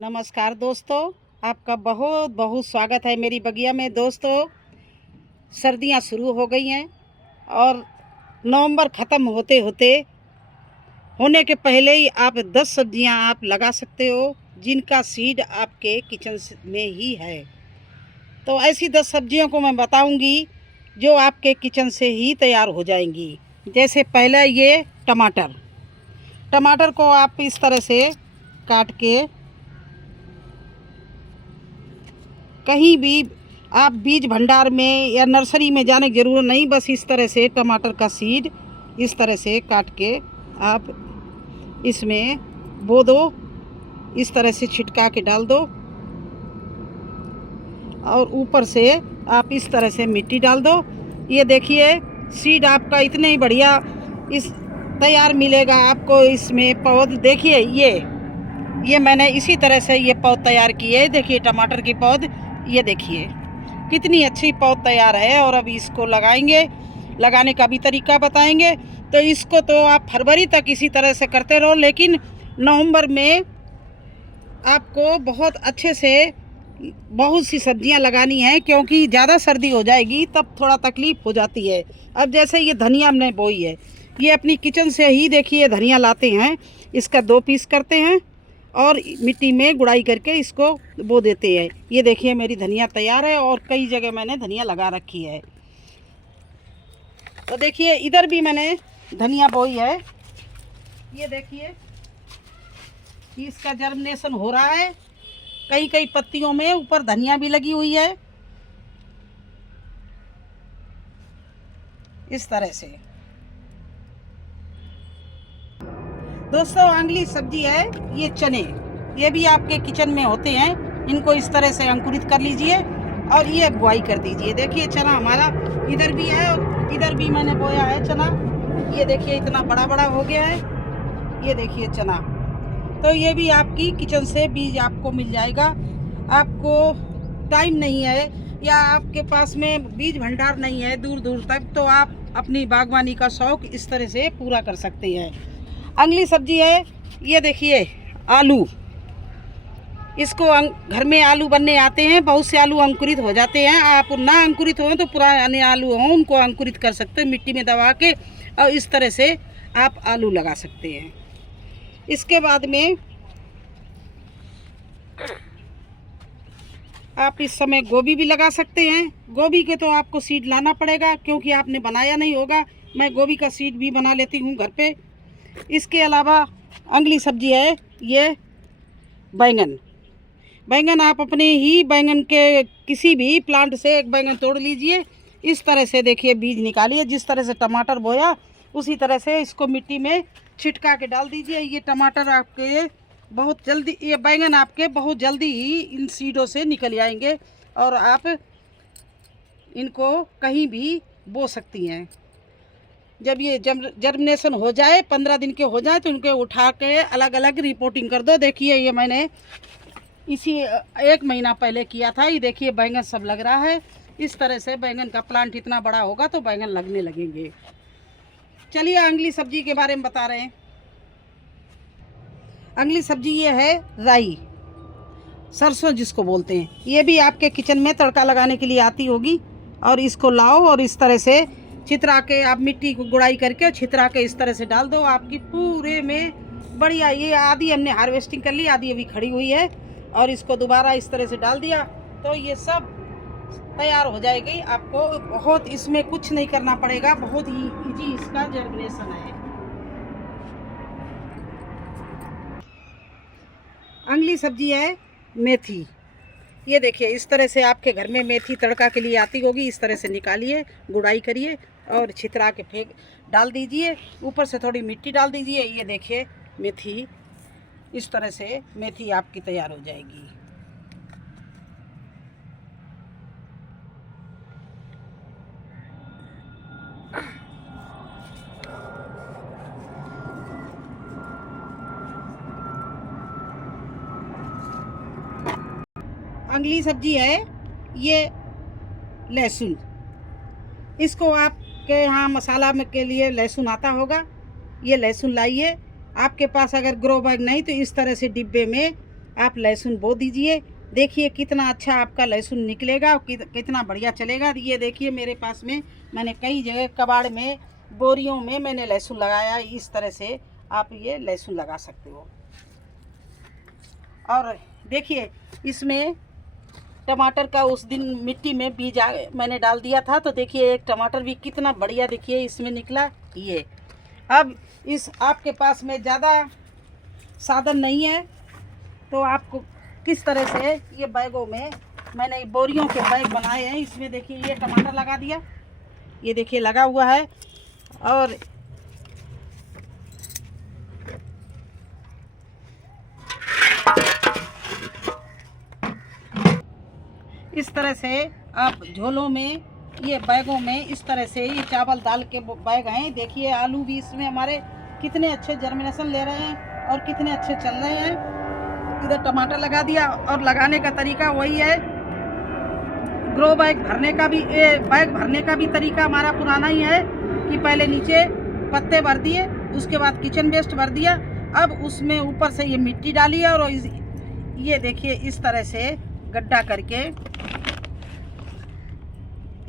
नमस्कार दोस्तों, आपका बहुत बहुत स्वागत है मेरी बगिया में। दोस्तों, सर्दियां शुरू हो गई हैं और नवंबर ख़त्म होते होते होने के पहले ही आप 10 सब्जियां आप लगा सकते हो जिनका सीड आपके किचन में ही है। तो ऐसी 10 सब्जियों को मैं बताऊंगी जो आपके किचन से ही तैयार हो जाएंगी। जैसे पहले ये टमाटर। टमाटर को आप इस तरह से काट के कहीं भी आप बीज भंडार में या नर्सरी में जाने की ज़रूरत नहीं, बस इस तरह से टमाटर का सीड इस तरह से काट के आप इसमें बो दो। इस तरह से छिटका के डाल दो और ऊपर से आप इस तरह से मिट्टी डाल दो। ये देखिए सीड आपका इतने ही बढ़िया इस तैयार मिलेगा आपको। इसमें पौध देखिए, ये मैंने इसी तरह से ये पौध तैयार किए। देखिए टमाटर की पौध, ये देखिए कितनी अच्छी पौध तैयार है। और अभी इसको लगाएंगे, लगाने का भी तरीका बताएंगे। तो इसको तो आप फरवरी तक इसी तरह से करते रहो, लेकिन नवंबर में आपको बहुत अच्छे से बहुत सी सब्जियां लगानी है, क्योंकि ज़्यादा सर्दी हो जाएगी तब थोड़ा तकलीफ हो जाती है। अब जैसे ये धनिया हमने बोई है, ये अपनी किचन से ही देखिए धनिया लाते हैं, इसका 2 पीस करते हैं और मिट्टी में गुड़ाई करके इसको बो देते हैं। ये देखिए मेरी धनिया तैयार है और कई जगह मैंने धनिया लगा रखी है। तो देखिए इधर भी मैंने धनिया बोई है। ये देखिए इसका जर्मिनेशन हो रहा है, कई कई पत्तियों में ऊपर धनिया भी लगी हुई है इस तरह से। दोस्तों, अगली सब्जी है ये चने। ये भी आपके किचन में होते हैं, इनको इस तरह से अंकुरित कर लीजिए और ये बुआई कर दीजिए। देखिए चना हमारा इधर भी है और इधर भी मैंने बोया है चना। ये देखिए इतना बड़ा बड़ा हो गया है। ये देखिए चना, तो ये भी आपकी किचन से बीज आपको मिल जाएगा। आपको टाइम नहीं है या आपके पास में बीज भंडार नहीं है दूर दूर तक, तो आप अपनी बागवानी का शौक इस तरह से पूरा कर सकते हैं। अगली सब्जी है ये देखिए आलू। इसको घर में आलू बनने आते हैं, बहुत से आलू अंकुरित हो जाते हैं। आप ना अंकुरित हो तो पुराने आलू हों उनको अंकुरित कर सकते हैं मिट्टी में दबा के, और इस तरह से आप आलू लगा सकते हैं। इसके बाद में आप इस समय गोभी भी लगा सकते हैं। गोभी के तो आपको सीड लाना पड़ेगा क्योंकि आपने बनाया नहीं होगा। मैं गोभी का सीड भी बना लेती हूँ घर पे। इसके अलावा अगली सब्जी है ये बैंगन। बैंगन आप अपने ही बैंगन के किसी भी प्लांट से एक बैंगन तोड़ लीजिए। इस तरह से देखिए बीज निकालिए। जिस तरह से टमाटर बोया उसी तरह से इसको मिट्टी में छिटका के डाल दीजिए। ये टमाटर आपके बहुत जल्दी, ये बैंगन आपके बहुत जल्दी ही इन सीडों से निकल जाएंगे और आप इनको कहीं भी बो सकती हैं। जब ये जर्मिनेशन हो जाए, 15 दिन के हो जाए, तो इनके उठा के अलग अलग रिपोर्टिंग कर दो। देखिए ये मैंने इसी 1 महीना पहले किया था। ये देखिए बैंगन सब लग रहा है। इस तरह से बैंगन का प्लांट इतना बड़ा होगा तो बैंगन लगने लगेंगे। चलिए अगली सब्जी के बारे में बता रहे हैं। अगली सब्जी ये है राई, सरसों जिसको बोलते हैं। ये भी आपके किचन में तड़का लगाने के लिए आती होगी। और इसको लाओ और इस तरह से छितरा के आप मिट्टी को गुड़ाई करके छितरा के इस तरह से डाल दो। आपकी पूरे में बढ़िया, ये आधी हमने हार्वेस्टिंग कर ली, आधी अभी खड़ी हुई है, और इसको दोबारा इस तरह से डाल दिया तो ये सब तैयार हो जाएगी। आपको बहुत इसमें कुछ नहीं करना पड़ेगा, बहुत ही इजी इसका जर्मिनेशन है। अगली सब्जी है मेथी। ये देखिए इस तरह से आपके घर में मेथी तड़का के लिए आती होगी। इस तरह से निकालिए, गुड़ाई करिए और छितरा के फेंक डाल दीजिए। ऊपर से थोड़ी मिट्टी डाल दीजिए। ये देखिए मेथी, इस तरह से मेथी आपकी तैयार हो जाएगी। अगली सब्जी है ये लहसुन। इसको आपके यहाँ मसाला में के लिए लहसुन आता होगा। ये लहसुन लाइए। आपके पास अगर ग्रो बैग नहीं तो इस तरह से डिब्बे में आप लहसुन बो दीजिए। देखिए कितना अच्छा आपका लहसुन निकलेगा और कितना बढ़िया चलेगा। ये देखिए मेरे पास में मैंने कई जगह कबाड़ में, बोरियों में मैंने लहसुन लगाया। इस तरह से आप ये लहसुन लगा सकते हो। और देखिए इसमें टमाटर का उस दिन मिट्टी में बीज मैंने डाल दिया था, तो देखिए एक टमाटर भी कितना बढ़िया देखिए इसमें निकला। ये अब इस आपके पास में ज़्यादा साधन नहीं है तो आपको किस तरह से ये बैगों में मैंने बोरियों के बैग बनाए हैं। इसमें देखिए ये टमाटर लगा दिया, ये देखिए लगा हुआ है। और इस तरह से आप झोलों में, ये बैगों में इस तरह से ये चावल दाल के बैग हैं। देखिए आलू भी इसमें हमारे कितने अच्छे जर्मिनेशन ले रहे हैं और कितने अच्छे चल रहे हैं। इधर टमाटर लगा दिया और लगाने का तरीका वही है। ग्रो बैग भरने का भी, बैग भरने का भी तरीका हमारा पुराना ही है कि पहले नीचे पत्ते भर दिए, उसके बाद किचन वेस्ट भर दिया, अब उसमें ऊपर से ये मिट्टी डाली है। और ये देखिए इस तरह से गड्ढा करके,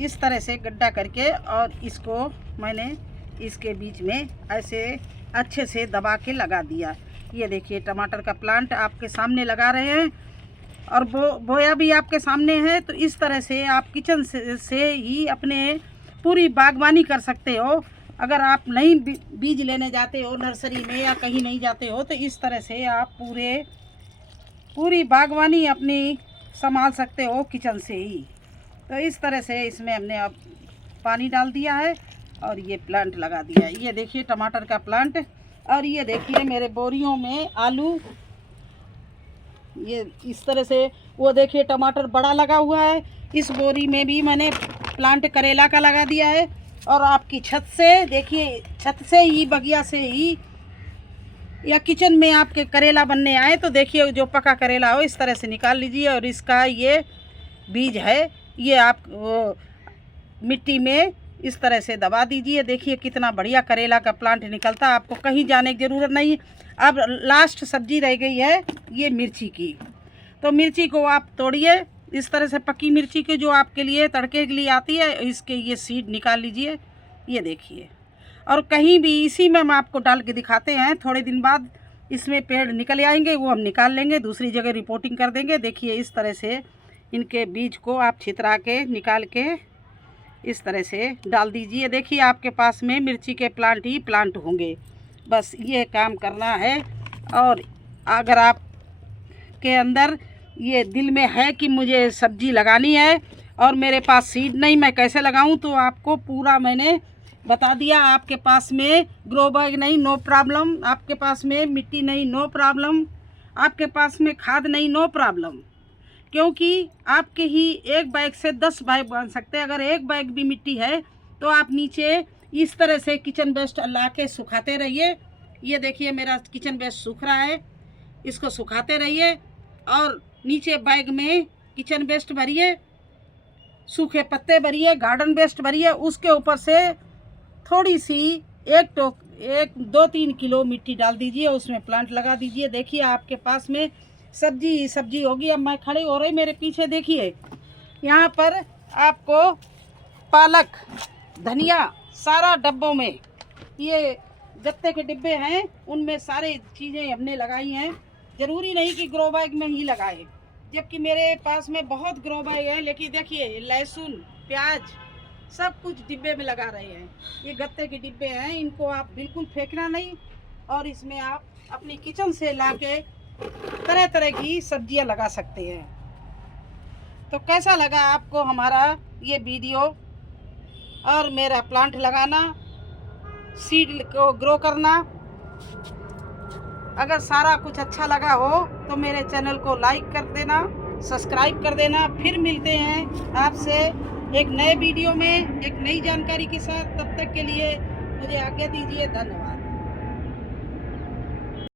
इस तरह से गड्ढा करके, और इसको मैंने इसके बीच में ऐसे अच्छे से दबा के लगा दिया। ये देखिए टमाटर का प्लांट आपके सामने लगा रहे हैं और बोया भी आपके सामने है। तो इस तरह से आप किचन से ही अपने पूरी बागवानी कर सकते हो। अगर आप नहीं बीज लेने जाते हो नर्सरी में या कहीं नहीं जाते हो, तो इस तरह से आप पूरी बागवानी अपनी संभाल सकते हो किचन से ही। तो इस तरह से इसमें हमने अब पानी डाल दिया है और ये प्लांट लगा दिया है। ये देखिए टमाटर का प्लांट। और ये देखिए मेरे बोरियों में आलू, ये इस तरह से, वो देखिए टमाटर बड़ा लगा हुआ है। इस बोरी में भी मैंने प्लांट करेला का लगा दिया है। और आपकी छत से देखिए, छत से ही, बगिया से ही, या किचन में आपके करेला बनने आए तो देखिए जो पका करेला हो इस तरह से निकाल लीजिए। और इसका ये बीज है, ये आप मिट्टी में इस तरह से दबा दीजिए। देखिए कितना बढ़िया करेला का प्लांट निकलता है, आपको कहीं जाने की ज़रूरत नहीं। अब लास्ट सब्जी रह गई है ये मिर्ची की। तो मिर्ची को आप तोड़िए इस तरह से, पकी मिर्ची की जो आपके लिए तड़के के लिए आती है, इसके ये सीड निकाल लीजिए। ये देखिए, और कहीं भी इसी में हम आपको डाल के दिखाते हैं। थोड़े दिन बाद इसमें पेड़ निकल आएंगे, वो हम निकाल लेंगे, दूसरी जगह रिपोर्टिंग कर देंगे। देखिए इस तरह से इनके बीज को आप छितरा के निकाल के इस तरह से डाल दीजिए। देखिए आपके पास में मिर्ची के प्लांट ही प्लांट होंगे। बस ये काम करना है। और अगर आप के अंदर ये दिल में है कि मुझे सब्जी लगानी है और मेरे पास सीड नहीं, मैं कैसे लगाऊं, तो आपको पूरा मैंने बता दिया। आपके पास में ग्रो बैग नहीं, नो प्रॉब्लम। आपके पास में मिट्टी नहीं, नो प्रॉब्लम। आपके पास में खाद नहीं, नो प्रॉब्लम। क्योंकि आपके ही एक बैग से 10 बैग बन सकते हैं। अगर एक बैग भी मिट्टी है तो आप नीचे इस तरह से किचन वेस्ट ला के सुखाते रहिए। ये देखिए मेरा किचन वेस्ट सूख रहा है, इसको सुखाते रहिए। और नीचे बैग में किचन वेस्ट भरिए, सूखे पत्ते भरिए, गार्डन वेस्ट भरिए। उसके ऊपर से थोड़ी सी 1-2-3 किलो मिट्टी डाल दीजिए, उसमें प्लांट लगा दीजिए। देखिए आपके पास में सब्जी होगी। अब मैं खड़ी हो रही, मेरे पीछे देखिए यहाँ पर आपको पालक, धनिया सारा डब्बों में, ये गत्ते के डिब्बे हैं, उनमें सारे चीज़ें हमने लगाई हैं। ज़रूरी नहीं कि ग्रो बैग में ही लगाए, जबकि मेरे पास में बहुत ग्रो बैग है। लेकिन देखिए लहसुन, प्याज सब कुछ डिब्बे में लगा रहे हैं। ये गत्ते के डिब्बे हैं, इनको आप बिल्कुल फेंकना नहीं। और इसमें आप अपनी किचन से लाके तरह तरह की सब्जियां लगा सकते हैं। तो कैसा लगा आपको हमारा ये वीडियो और मेरा प्लांट लगाना, सीड को ग्रो करना? अगर सारा कुछ अच्छा लगा हो तो मेरे चैनल को लाइक कर देना, सब्सक्राइब कर देना। फिर मिलते हैं आपसे एक नए वीडियो में एक नई जानकारी के साथ। तब तक के लिए मुझे आज्ञा दीजिए। धन्यवाद।